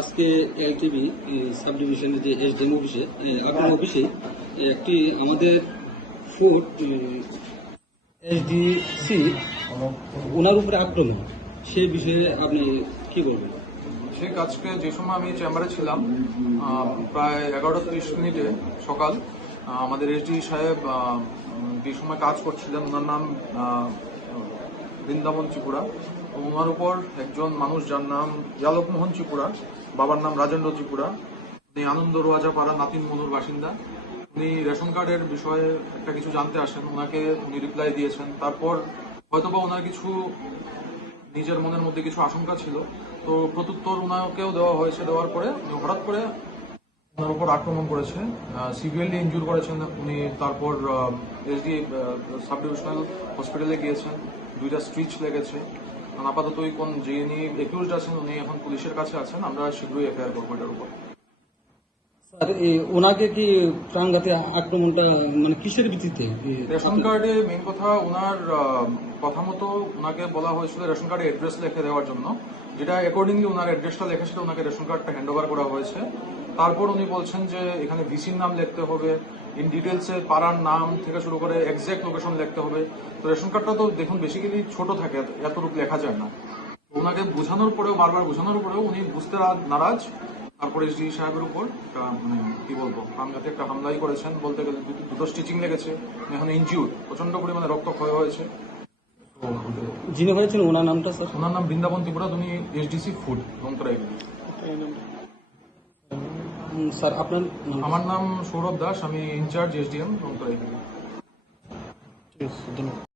আজকে LTV sub ডিভিশনের যে এসডিএম অফিসে আপনার অফিসে একটি আমাদের ফুড এসডিসি, ওনার উপরে আক্রমণ। সেই বিষয়ে আপনি কি বলবেন? ঠিক আজকে যে সময় আমি চেম্বারে ছিলাম প্রায় এগারোটা তিরিশ মিনিটে সকাল আমাদের এসডি সাহেব যে সময় কাজ করছিলেন, ওনার নাম বৃন্দাবন ত্রিপুরা ওনার উপর একজন মানুষ যার নাম ইয়ালক মোহন ত্রিপুরা, বাবার নাম রাজেন্দ্র ত্রিপুরা উনি আনন্দ রোয়াজাপাড়া নাতিন মনুর বাসিন্দা। উনি রেশন কার্ডের বিষয়ে একটা কিছু জানতে আসেন ওনাকে উনি রিপ্লাই দিয়েছেন। তারপর হয়তোবা ওনার কিছু নিজের মনের মধ্যে কিছু আশঙ্কা ছিল। তো প্রত্যুত্তর ওনাকেও দেওয়া হয়েছে, দেওয়ার পরে উনি হঠাৎ করে ওনার উপর আক্রমণ করেছে সিভিয়ারলি ইনজুর করেছেন। উনি তারপর এসডি সাব ডিভিশনাল হসপিটালে গিয়েছেন। দুইটা স্ট্রিচ লেগেছে। আপাতত ওই কোন যিনি একিউজড আছেন, উনি এখন পুলিশের কাছে আছেন, আমরা শীঘ্রই এফআইআর করব এটার উপর। ওনাকে কি প্রাণঘাতী আক্রমণটা মানে কিসের ভিত্তিতে? রেশন কার্ডে মেন কথা ওনার কথা মতো ওনাকে বলা হয়েছিল রেশন কার্ডে অ্যাড্রেস লিখে দেওয়ার জন্য। যেটা অ্যাকর্ডিংলি ওনার অ্যাড্রেসটা লেখা ছিল ওনাকে রেশন কার্ডটা হ্যান্ড ওভার করা হয়েছে। তারপর উনি বলছেন যে এখানে ভিসির নাম লিখতে হবে ইন ডিটেলসে পাড়ার নাম থেকে শুরু করে এক্সাক্ট লোকেশন লিখতে হবে। তো রেশন কার্ডটা তো দেখুন বেসিক্যালি ছোট থাকে এতটুকু লেখা যায় না। ওনাকে বোঝানোর পরেও বারবার বোঝানোর পরেও উনি বুঝতে নারাজ। তারপরে এসডি সাহেবের উপর একটা মানে কি বলব হামলাতে একটা হামলাই করেছেন বলতে গেলে দুটো- দুটো স্টিচিং লেগেছে। এখন ইনজিউর প্রচণ্ড পরিমাণে রক্তক্ষয় হয়েছে। যিনি হয়েছেন ওনার নামটা স্যার? ওনার নাম বৃন্দাবন ত্রিপুরা উনি এসডিসি ফুড উম, স্যার আপনার আমার নাম সৌরভ দাস আমি ইনচার্জ এসডিএম আছে, ধন্যবাদ।